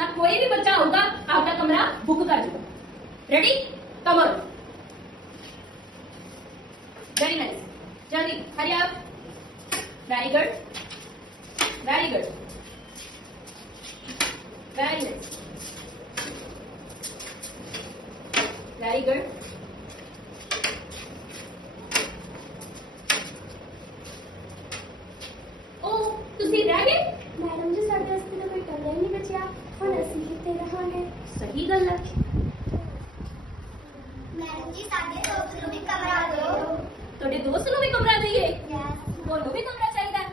ਤਾਂ ਕੋਈ ਵੀ ਬੱਚਾ ਆਊਗਾ ਆਪਦਾ ਕਮਰਾ ਬੁੱਕ ਕਰ ਜੂਗਾ ready come on very nice ਜਲਦੀ hurry up very good very good very nice very good ਉਹ ਤੁਸੀਂ ਰਹਿ ਗਏ ਮੈਡਮ ਜੀ ਸਾਡੇ ਵਾਸਤੇ ਤਾਂ ਕੋਈ ਕਮਰਾ ਹੀ ਨਹੀਂ ਬਚਿਆ ਹੁਣ ਅਸੀਂ ਕਿੱਥੇ ਰਹਾਂਗੇ। ਸਹੀ ਗੱਲ ਹੈ। ਮੈਡਮ ਜੀ ਸਾਡੇ ਦੋਸਤ ਨੂੰ ਵੀ ਕਮਰਾ ਦਿਓ। ਤੁਹਾਡੇ ਦੋਸਤ ਨੂੰ ਵੀ ਕਮਰਾ ਦਈਏ ਯੈਸ ਤੁਹਾਨੂੰ ਵੀ ਕਮਰਾ ਚਾਹੀਦਾ ਹੈ?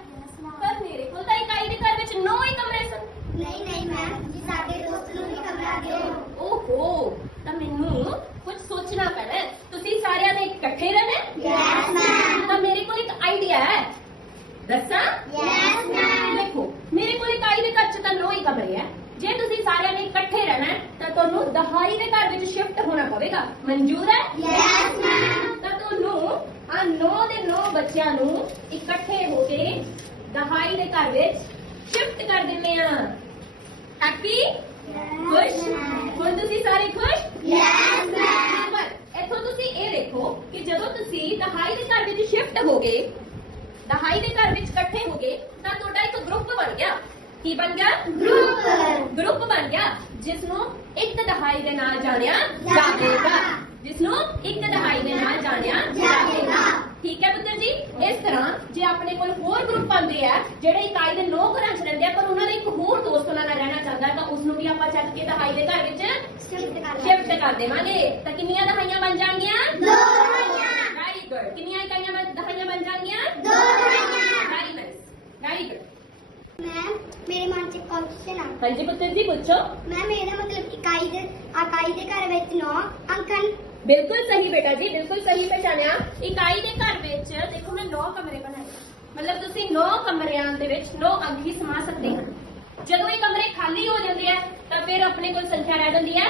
ਪਰ ਮੇਰੇ ਕੋਲ ਤਾਂ ਇਕਾਈ ਦੇ ਘਰ ਵਿੱਚ ਨੌ ਹੀ ਕਮਰੇ ਸਨ ਨਹੀਂ ਨਹੀਂ ਮੈਮ ਜੀ ਸਾਡੇ ਦੋਸਤ ਨੂੰ ਵੀ ਕਮਰਾ ਦਿਓ ਓਹੋ ਤਾਂ ਮੈਨੂੰ ਕੁਝ ਸੋਚਣਾ ਪੈਣਾ ਹੈ। ਤੁਸੀਂ ਸਾਰਿਆਂ ਨੇ ਇਕੱਠੇ ਰਹਿਣਾ ਹੈ? Yes, ma'am. ਤਾਂ ਮੇਰੇ ਕੋਲ ਇੱਕ ਆਈਡੀਆ ਹੈ ਦੱਸਾਂ Yes, ma'am. ਦੇਖੋ ਮੇਰੇ ਕੋਲ ਇਕਾਈ ਦੇ ਘਰ ਚ ਤਾਂ ਨੌ ਹੀ ਕਮਰੇ ਹੈ ਜੇ ਤੁਸੀਂ ਸਾਰਿਆਂ ਨੇ ਇਕੱਠੇ ਰਹਿਣਾ ਹੈ, ਤਾਂ ਤੁਹਾਨੂੰ ਦਹਾਈ ਦੇ ਘਰ ਵਿੱਚ ਸ਼ਿਫਟ ਹੋਣਾ ਪਵੇਗਾ। ਮਨਜ਼ੂਰ ਹੈ? ਯੈਸ ਮੈਮ ਤਾਂ ਤੁਹਾਨੂੰ ਆ ਨੌ ਦੇ ਨੌ ਬੱਚਿਆਂ ਨੂੰ ਇਕੱਠੇ ਹੋ ਕੇ ਦਹਾਈ ਦੇ ਘਰ ਵਿੱਚ ਸ਼ਿਫਟ ਕਰ ਦਿੰਦੇ ਆ ਹੈਪੀ ਖੁਸ਼? ਹੁਣ ਤੁਸੀਂ ਸਾਰੇ ਖੁਸ਼? ਯੈਸ ਮੈਮ ਇੱਥੋਂ ਤੁਸੀਂ ਇਹ ਦੇਖੋ ਕਿ ਜਦੋਂ ਤੁਸੀਂ ਦਹਾਈ ਦੇ ਘਰ ਵਿੱਚ ਸ਼ਿਫਟ ਹੋ ਗਏ ਦਹਾਈ ਦੇ ਘਰ ਵਿੱਚ ਇਕੱਠੇ ਹੋ ਗਏ ਤਾਂ ਤੁਹਾਡਾ ਇੱਕ ਗਰੁੱਪ ਬਣ ਗਿਆ। ਕੀ ਬਣ ਗਿਆ? ਗਰੁੱਪ ਗਰੁੱਪ ਬਣ ਗਿਆ ਜਿਸ ਨੂੰ ਇੱਕ ਦਹਾਈ ਦੇ ਨਾਲ ਜਾਣਿਆ ਜਾਵੇਗਾ। ਜਿਸ ਨੂੰ ਇੱਕ ਦਹਾਈ ਦੇ ਨਾਲ ਜਾਣਿਆ ਜਾਵੇਗਾ। ਠੀਕ ਹੈ ਪੁੱਤਰ ਜੀ? ਇਸ ਤਰ੍ਹਾਂ ਜੇ ਆਪਣੇ ਕੋਲ ਹੋਰ ਗਰੁੱਪ ਆਉਂਦੇ ਆ ਜਿਹੜੇ ਇਕਾਈ ਦੇ ਨੌ ਘਰਾਂ 'ਚ ਰਹਿੰਦੇ ਆ ਪਰ ਉਹਨਾਂ ਦਾ ਇੱਕ ਹੋਰ ਦੋਸਤ ਉਹਨਾਂ ਨਾਲ ਰਹਿਣਾ ਚਾਹੁੰਦਾ ਤਾਂ ਉਸ ਨੂੰ ਵੀ ਆਪਾਂ ਚੱਕ ਕੇ ਦਹਾਈ ਦੇ ਘਰ ਵਿੱਚ ਸ਼ਿਫਟ ਕਰ ਦੇਵਾਂਗੇ। ਤਾਂ ਕਿੰਨੀਆਂ ਦਹਾਈਆਂ ਬਣ ਜਾਣਗੀਆਂ? ਦੋ ਦਹਾਈਆਂ। ਵੈਰੀ ਗੁੱਡ ਕਿੰਨੀਆਂ ਇਕਾਈਆਂ ਦਹਾਈਆਂ ਬਣ ਜਾਣਗੀਆਂ? ਦੋ ਦਹਾਈਆਂ। ਵੈਰੀ ਨਾਈਸ ਵੈਰੀ ਗੁੱਡ ਮੇਰੇ ਮਨ 'ਚ ਇੱਕ ਕੁਐਸਚਨ ਆ ਹਾਂਜੀ ਪੁੱਤਰ ਜੀ ਪੁੱਛੋ। ਮੈਮ ਇਹਦਾ ਮਤਲਬ ਇਕਾਈ ਦੇ ਇਕਾਈ ਦੇ ਘਰ ਵਿੱਚ ਨੌ ਅੰਕ ਹਨ ਬਿਲਕੁਲ ਸਹੀ ਬੇਟਾ ਜੀ ਬਿਲਕੁਲ ਸਹੀ ਪਛਾਣਿਆ ਇਕਾਈ ਦੇ ਘਰ ਵਿੱਚ ਦੇਖੋ ਮੈਂ 9 ਕਮਰੇ ਬਣਾਏ। ਮਤਲਬ ਤੁਸੀਂ 9 ਕਮਰਿਆਂ ਦੇ ਵਿੱਚ 9 ਅੰਕ ਹੀ ਸਮਾ ਸਕਦੇ ਹਨ ਜਦੋਂ ਇਹ ਕਮਰੇ ਖਾਲੀ ਹੋ ਜਾਂਦੇ ਆ ਤਾਂ ਫਿਰ ਆਪਣੇ ਕੋਲ ਸੰਖਿਆ ਰਹਿ ਜਾਂਦੀ ਹੈ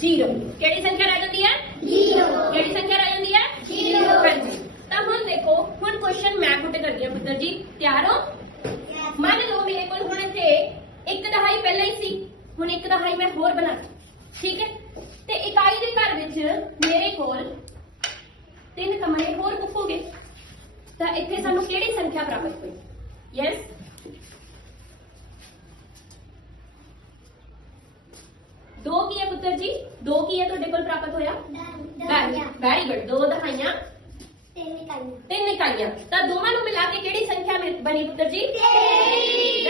0 ਕਿਹੜੀ ਸੰਖਿਆ ਰਹਿ ਜਾਂਦੀ ਹੈ? ਜ਼ੀਰੋ। ਕਿਹੜੀ ਸੰਖਿਆ ਰਹਿ ਜਾਂਦੀ ਹੈ? Zero। ਹਾਂਜੀ। ਤਾਂ ਹੁਣ ਦੇਖੋ ਹੁਣ ਕੁਐਸਚਨ ਮੈਂ ਪੁੱਟ ਕਰਦੀ ਹਾਂ ਪੁੱਤਰ ਜੀ। ਤਿਆਰ ਹੋ? ਮੰਨ ਲਓ ਮੇਰੇ ਕੋਲ ਕਹਾਣੀ ਮੈਂ ਹੋਰ ਬਣਾਈ ਠੀਕ ਹੈ? ਤੇ ਇਕਾਈ ਦੇ ਘਰ ਵਿੱਚ ਮੇਰੇ ਕੋਲ ਤਿੰਨ ਕਮਰੇ ਹੋਰ ਬੁੱਕ ਤਾਂ ਇੱਥੇ ਸਾਨੂੰ ਕਿਹੜੀ ਸੰਖਿਆ ਪ੍ਰਾਪਤ ਹੋਈ? ਯੈਸ ਦੋ ਕੀ ਹੈ ਪੁੱਤਰ ਜੀ? ਦੋ ਕੀ ਹੈ ਤੁਹਾਡੇ ਕੋਲ ਪ੍ਰਾਪਤ ਹੋਇਆ? ਵੈਰੀ ਗੁੱਡ ਦੋ ਦਹਾਈਆਂ ਤਿੰਨ ਇਕਾਈਆਂ। ਤਿੰਨ ਇਕਾਈਆਂ। ਤਾਂ ਦੋਵਾਂ ਨੂੰ ਮਿਲਾ ਕੇ ਕਿਹੜੀ ਸੰਖਿਆ ਬਣੀ ਪੁੱਤਰ ਜੀ? 23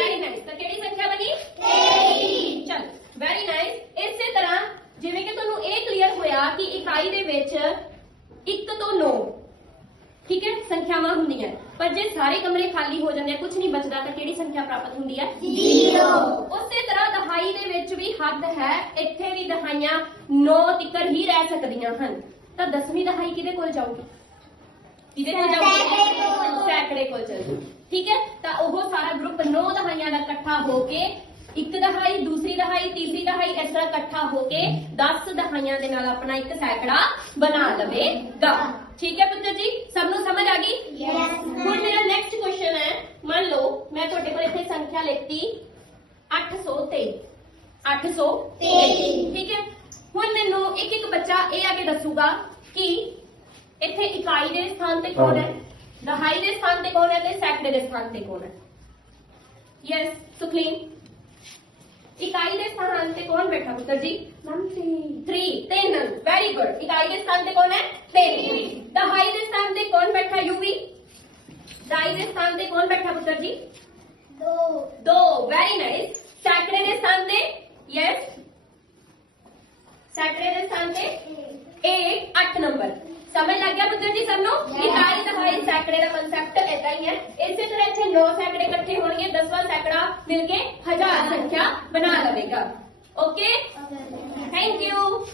ਸੰਖਿਆਵਾਂ ਹੁੰਦੀਆਂ ਪਰ ਜੇ ਸਾਰੇ ਕਮਰੇ ਖਾਲੀ ਹੋ ਜਾਂਦੇ ਆ ਕੁਝ ਨਹੀਂ ਬਚਦਾ ਤਾਂ ਕਿਹੜੀ ਸੰਖਿਆ ਪ੍ਰਾਪਤ ਹੁੰਦੀ ਹੈ ਜ਼ੀਰੋ। ਉਸੇ ਤਰ੍ਹਾਂ ਦਹਾਈ ਦੇ ਵਿੱਚ ਵੀ ਹੱਦ ਹੈ ਇੱਥੇ ਵੀ ਦਹਾਈਆਂ 9 ਤਿੱਕਰ ਹੀ ਰਹਿ ਸਕਦੀਆਂ ਹਨ। ਤਾਂ 10ਵੀਂ ਦਹਾਈ ਕਿਹਦੇ ਕੋਲ ਜਾਊਗੀ? ਕਿਹਦੇ ਕੋਲ ਜਾਊਗੀ। ਸੈਂਕੜੇ ਕੋਲ। ਚਲ ਠੀਕ ਹੈ? ਤਾਂ ਉਹ ਸਾਰਾ ਗਰੁੱਪ 9 ਦਹਾਈਆਂ ਦਾ ਇਕੱਠਾ ਹੋ ਕੇ ਇੱਕ ਦਹਾਈ ਦੂਸਰੀ ਦਹਾਈ ਤੀਸਰੀ ਦਹਾਈ ਇਸ ਤਰ੍ਹਾਂ ਇਕੱਠਾ ਹੋ ਕੇ 10 ਦਹਾਈਆਂ ਦੇ ਨਾਲ ਆਪਣਾ ਇੱਕ ਸੈਂਕੜਾ ਬਣਾ ਲਵੇਗਾ। ਠੀਕ ਹੈ ਪੁੱਤਰ ਜੀ? ਸਭ ਨੂੰ ਸਮਝ ਆ ਗਈ. ਹੁਣ ਮੇਰਾ ਨੈਕਸਟ ਕੁਐਸਚਨ ਹੈ। ਮੰਨ ਲਓ ਮੈਂ ਤੁਹਾਡੇ ਕੋਲ ਇੱਥੇ ਸੰਖਿਆ ਲਿਖਤੀ 823 823 ਤੇਈ। ਠੀਕ ਹੈ? ਹੁਣ ਮੈਨੂੰ ਇੱਕ ਇੱਕ ਬੱਚਾ ਇਹ ਆ ਕੇ ਦੱਸੂਗਾ ਕਿ ਇੱਥੇ ਇਕਾਈ ਦੇ ਸਥਾਨ ਤੇ ਕੌਣ ਹੈ? ਦਹਾਈ ਦੇ ਸਥਾਨ ਤੇ ਕੌਣ ਹੈ ਤੇ ਸੈਕੜੇ ਦੇ ਸਥਾਨ ਤੇ ਕੌਣ ਹੈ? ਯੈਸ ਸੁਖਲੀਨ। ਇਕਾਈ ਦੇ ਸਥਾਨ ਤੇ ਕੌਣ ਬੈਠਾ ਪੁੱਤਰ ਜੀ ਮੈਮ ਥ੍ਰੀ 3 ਤਿੰਨ ਵੈਰੀ ਗੁੱਡ ਇਕਾਈ ਦੇ ਸਥਾਨ ਤੇ ਕੌਣ ਹੈ 3 ਦਹਾਈ ਦੇ ਸਥਾਨ ਤੇ ਕੌਣ ਬੈਠਾ ਯੂਵੀ ਦਹਾਈ ਦੇ ਸਥਾਨ ਤੇ ਕੌਣ ਬੈਠਾ ਪੁੱਤਰ ਜੀ ਦੋ ਦੋ ਵੈਰੀ ਨਾਈਸ ਸੈਕੜੇ ਦੇ ਸਥਾਨ ਤੇ ਯੈਸ ਸੈਕੜੇ ਦੇ ਸਥਾਨ ਤੇ 1 8 ਨੰਬਰ ਸਮਝ ਲੱਗ ਗਿਆ ਪੁੱਤਰ ਜੀ ਸਭ ਨੂੰ Yes. ਇਕਾਈ ਦਹਾਈ ਸੈਕੜੇ ਦਾ ਕਨਸੈਪਟ ਇਦਾਂ ਹੀ ਹੈ ਇਕੱਠੇ ਹੋਣਗੇ 10ਵਾਂ ਸੈਕੜਾ ਮਿਲ ਕੇ ਹਜ਼ਾਰ ਸੰਖਿਆ ਬਣਾ ਲਵੇਗਾ। Okay thank you